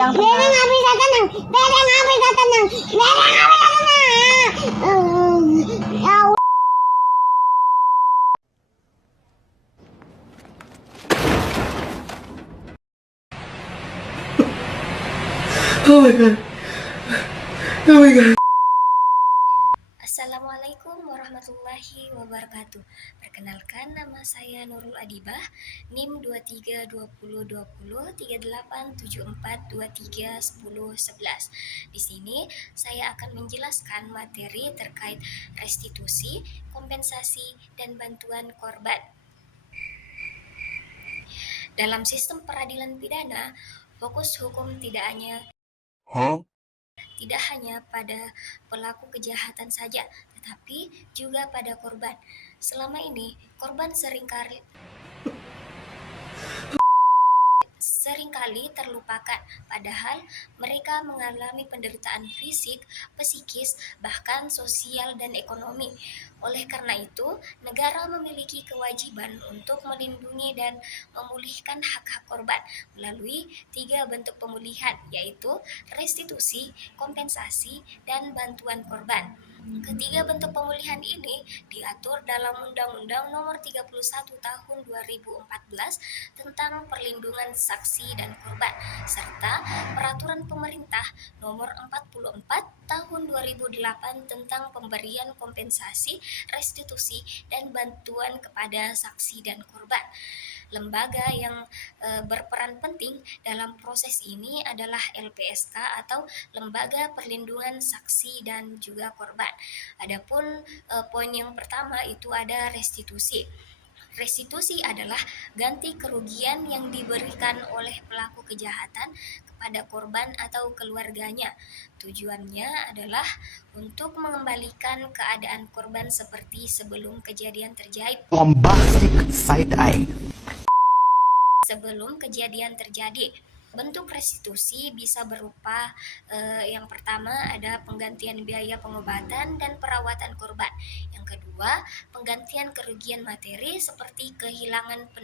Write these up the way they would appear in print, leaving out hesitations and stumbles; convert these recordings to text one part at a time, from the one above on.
Yang Dede nggak bisa tenang. Dede nggak bisa tenang. Dede nggak bisa tenang. Ya Allah. Oh my god. Oh my god. Assalamualaikum warahmatullahi wabarakatuh. Perkenalkan, nama saya Nurul Adibah, NIM 23203874231011. Di sini saya akan menjelaskan materi terkait restitusi, kompensasi, dan bantuan korban. Dalam sistem peradilan pidana, fokus hukum tidak hanya pada pelaku kejahatan saja, tetapi juga pada korban. Selama ini, korban seringkali terlupakan, padahal mereka mengalami penderitaan fisik, psikis, bahkan sosial dan ekonomi. Oleh karena itu, negara memiliki kewajiban untuk melindungi dan memulihkan hak-hak korban melalui 3 bentuk pemulihan, yaitu restitusi, kompensasi, dan bantuan korban. Ketiga bentuk pemulihan ini diatur dalam Undang-Undang Nomor 31 Tahun 2014 tentang Perlindungan Saksi dan Korban, serta Peraturan Pemerintah Nomor 44 Tahun 2008 tentang pemberian kompensasi, restitusi, dan bantuan kepada saksi dan korban. Lembaga yang berperan penting dalam proses ini adalah LPSK atau Lembaga Perlindungan Saksi dan juga Korban. Adapun poin yang pertama itu ada restitusi. Restitusi adalah ganti kerugian yang diberikan oleh pelaku kejahatan kepada korban atau keluarganya. Tujuannya adalah untuk mengembalikan keadaan korban seperti sebelum kejadian terjadi. Bombastic side eye. Sebelum kejadian terjadi. Bentuk restitusi bisa berupa yang pertama ada penggantian biaya pengobatan dan perawatan korban. Yang kedua, penggantian kerugian materi seperti kehilangan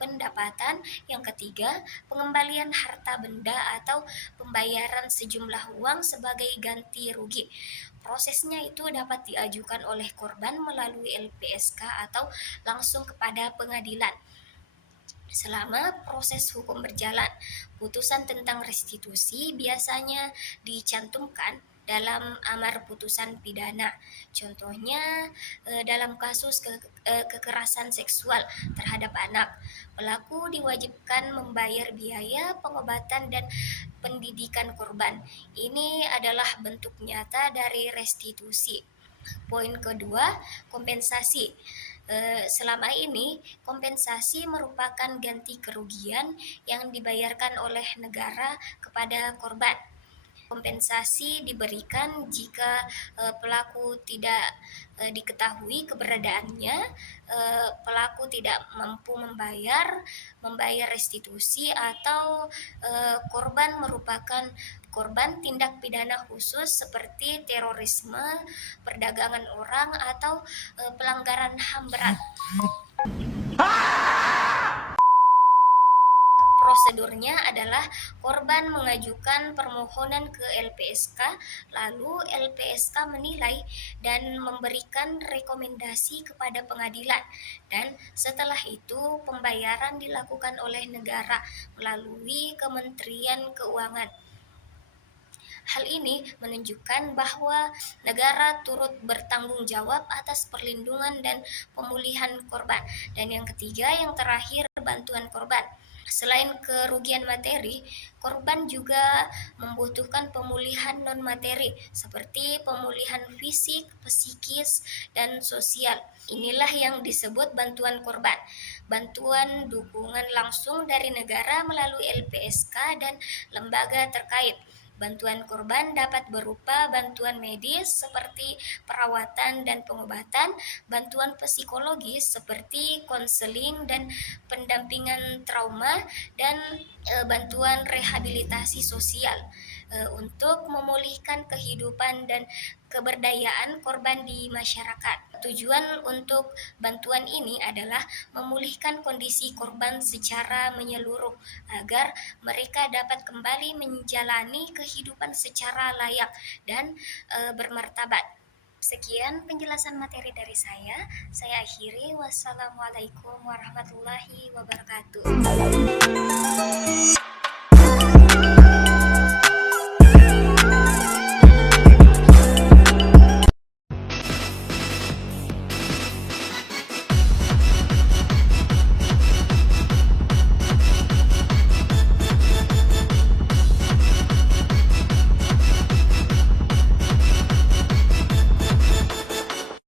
pendapatan. Yang ketiga, pengembalian harta benda atau pembayaran sejumlah uang sebagai ganti rugi. Prosesnya itu dapat diajukan oleh korban melalui LPSK atau langsung kepada pengadilan. Selama proses hukum berjalan, putusan tentang restitusi biasanya dicantumkan dalam amar putusan pidana. Contohnya dalam kasus kekerasan seksual terhadap anak, pelaku diwajibkan membayar biaya pengobatan dan pendidikan korban. Ini adalah bentuk nyata dari restitusi. Poin kedua, kompensasi. Selama ini, kompensasi merupakan ganti kerugian yang dibayarkan oleh negara kepada korban. Kompensasi diberikan jika pelaku tidak diketahui keberadaannya, pelaku tidak mampu membayar restitusi, atau korban merupakan korban tindak pidana khusus seperti terorisme, perdagangan orang, atau pelanggaran HAM berat. Prosedurnya adalah korban mengajukan permohonan ke LPSK, lalu LPSK menilai dan memberikan rekomendasi kepada pengadilan, dan setelah itu pembayaran dilakukan oleh negara melalui Kementerian Keuangan. Hal ini menunjukkan bahwa negara turut bertanggung jawab atas perlindungan dan pemulihan korban. Dan yang ketiga, yang terakhir, bantuan korban. Selain kerugian materi, korban juga membutuhkan pemulihan non-materi seperti pemulihan fisik, psikis, dan sosial. Inilah yang disebut bantuan korban. Bantuan dukungan langsung dari negara melalui LPSK dan lembaga terkait. Bantuan korban dapat berupa bantuan medis seperti perawatan dan pengobatan, bantuan psikologis seperti konseling dan pendampingan trauma, dan bantuan rehabilitasi sosial untuk memulihkan kehidupan dan keberdayaan korban di masyarakat. Tujuan untuk bantuan ini adalah memulihkan kondisi korban secara menyeluruh agar mereka dapat kembali menjalani kehidupan secara layak dan bermartabat. Sekian penjelasan materi dari saya. Saya akhiri. Wassalamualaikum warahmatullahi wabarakatuh.